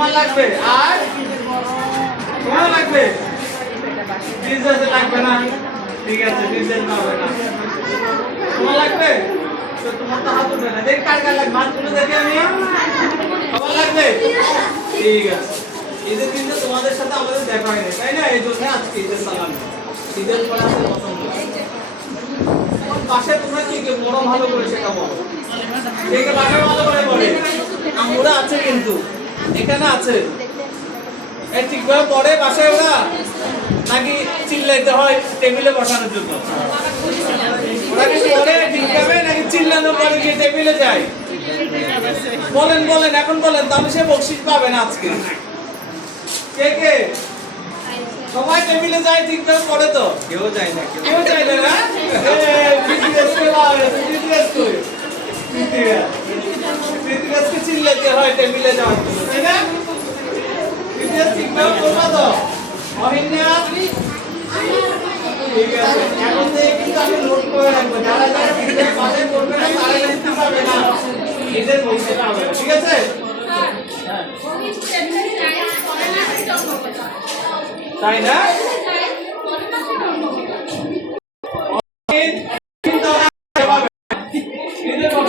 তোমার লাগবে আর তোমার লাগবে ডিজেল লাগবে না ঠিক আছে ডিজেল হবে না তোমার লাগবে তো তোমার তো হাত উঠবে না দেখ কার কার লাগবে হাত তুলে দেখি আমি তোমার লাগবে ঠিক আছে ঈদের দিনে তোমাদের সাথে আমাদের দেখা হয়নি তাই না এই জন্য আজকে ঈদের সালাম ঈদের পর আছে প্রথম পাশে তোমরা কি কি বড় ভালো করে শেখাবো দেখে পাশে ভালো করে পড়ে আমরা আছে কিন্তু এখানে আছে এই ঠিকভাবে পড়ে পাশে ওরা নাকি চিল্লাইতে হয় টেবিলে বসানোর জন্য ওরা কি পড়ে ঠিকভাবে নাকি চিল্লানোর পরে গিয়ে টেবিলে যায় বলেন বলেন এখন বলেন তাহলে সে বকশিশ পাবে না আজকে কে কে সবাই টেবিলে যায় ঠিকভাবে পড়ে তো কেউ যায় না কেউ যায় না বিজনেস করে বিজনেস কে চিল্লাতে হয় টেবিলে যাওয়ার জন্য তাই না বিজনেস ঠিকভাবে করবা তো অহিনা ঠিক আছে এখন থেকে কিন্তু আমি নোট করে রাখবো যারা যারা বিজনেস পাশে করবে না তারা কিন্তু পাবে না নিজের পয়সাটা হবে ঠিক আছে তাই না